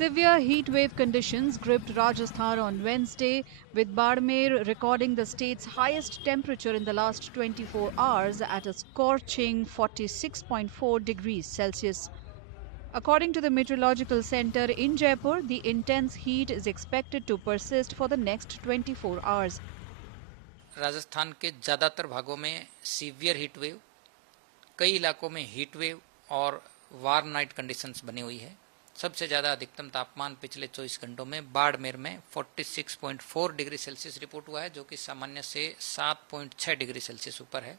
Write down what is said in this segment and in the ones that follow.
Severe heat wave conditions gripped Rajasthan on Wednesday, with Bardmer recording the state's highest temperature in the last 24 hours at a scorching 46.4 degrees Celsius. According to the Meteorological Center in Jaipur, the intense heat is expected to persist for the next 24 hours. Rajasthan के ज़्यादातर भागों में severe heat wave, कई इलाकों में heat wave और warm night conditions बनी हुई है। सबसे ज़्यादा अधिकतम तापमान पिछले 24 घंटों में बाड़मेर में 46.4 डिग्री सेल्सियस रिपोर्ट हुआ है, जो कि सामान्य से 7.6 डिग्री सेल्सियस ऊपर है।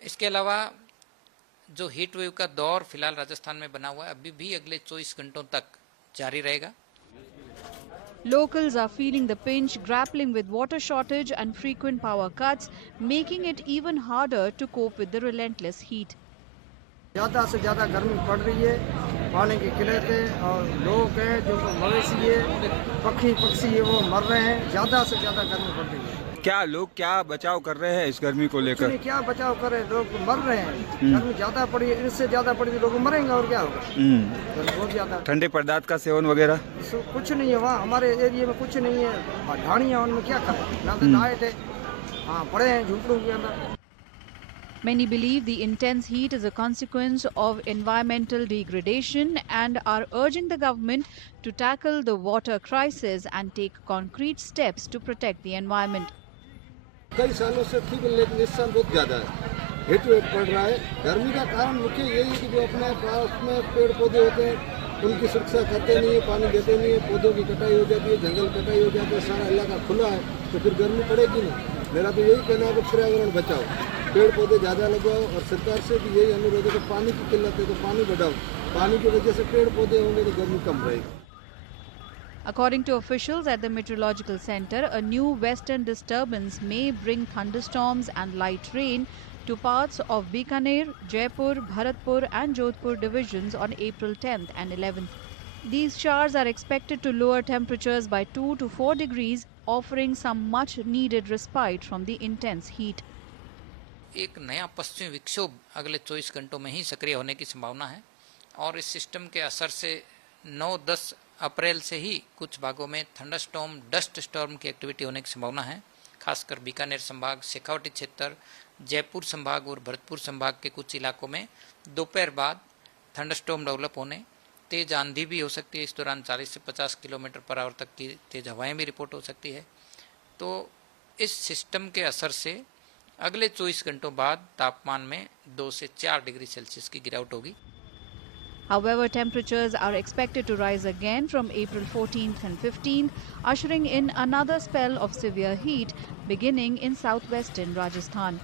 इसके अलावा जो हीट वेव का दौर फिलहाल राजस्थान में बना हुआ है, अभी भी अगले 24 घंटों तक जारी रहेगा। Locals are feeling the pinch, grappling with water shortage and frequent power cuts, making it even harder to cope with the relentless heat. ज़्यादा से ज़्यादा गर्मी पड़ रही है, पानी की किल्लत है और लोग हैं जो मवेशी है, पक्षी है वो मर रहे हैं। ज़्यादा से ज़्यादा गर्मी पड़ रही है। क्या लोग क्या बचाव कर रहे हैं इस गर्मी को लेकर? क्या बचाव कर रहे हैं, लोग मर रहे हैं। गर्मी ज़्यादा पड़ी है, इससे ज़्यादा पड़ी तो लोग मरेंगे और क्या होगा। बहुत ज़्यादा ठंडे पदार्थ का सेवन वगैरह कुछ नहीं है वहाँ हमारे एरिया में, कुछ नहीं है। ढाणियाँ उनमें क्या करें, ना तो लाइट है, हाँ पड़े हैं झुंपड़ों के अंदर। Many believe the intense heat is a consequence of environmental degradation and are urging the government to tackle the water crisis and take concrete steps to protect the environment. कई सालों से थी, लेकिन इस साल बहुत ज़्यादा है, हीट वेव पड़ रहा है। गर्मी का कारण मुख्य यही है कि जो अपने पास में पेड़ पौधे होते हैं उनकी सुरक्षा करते नहीं है, पानी देते नहीं है, पौधों की कटाई हो जाती है, जंगल कटाई हो जाती है, सारा इलाका खुला है, तो फिर गर्मी पड़ेगी नहीं। मेरा तो यही कहना है कि पर्यावरण बचाओ, पेड़ पौधे ज़्यादा लगाओ और सरकार से भी यही अनुरोध है कि पानी की किल्लत है तो पानी बढ़ाओ। पानी की वजह से पेड़ पौधे होंगे तो गर्मी कम रहेगी। According to officials at the Meteorological Center, a new western disturbance may bring thunderstorms and light rain to parts of Bikaner, Jaipur, Bharatpur and Jodhpur divisions on April 10th and 11th. These showers are expected to lower temperatures by 2 to 4 degrees, offering some much-needed respite from the intense heat. एक नया पश्चिमी विक्षोभ अगले 24 घंटों में ही सक्रिय होने की संभावना है और इस सिस्टम के असर से 9-10 अप्रैल से ही कुछ भागों में थंडरस्टॉर्म, डस्ट स्टॉर्म की एक्टिविटी होने की संभावना है। खासकर बीकानेर संभाग, शेखावटी क्षेत्र, जयपुर संभाग और भरतपुर संभाग के कुछ इलाकों में दोपहर बाद थंडरस्टॉर्म डेवलप होने, तेज आंधी भी हो सकती है। इस दौरान 40 से 50 किलोमीटर पर आवर तक की तेज हवाएं भी रिपोर्ट हो सकती है। तो इस सिस्टम के असर से अगले 24 घंटों बाद तापमान में 2 से 4 डिग्री सेल्सियस की गिरावट होगी। However, temperatures are expected to rise again from April 14th and 15th, ushering in another spell of severe heat beginning in southwestern Rajasthan.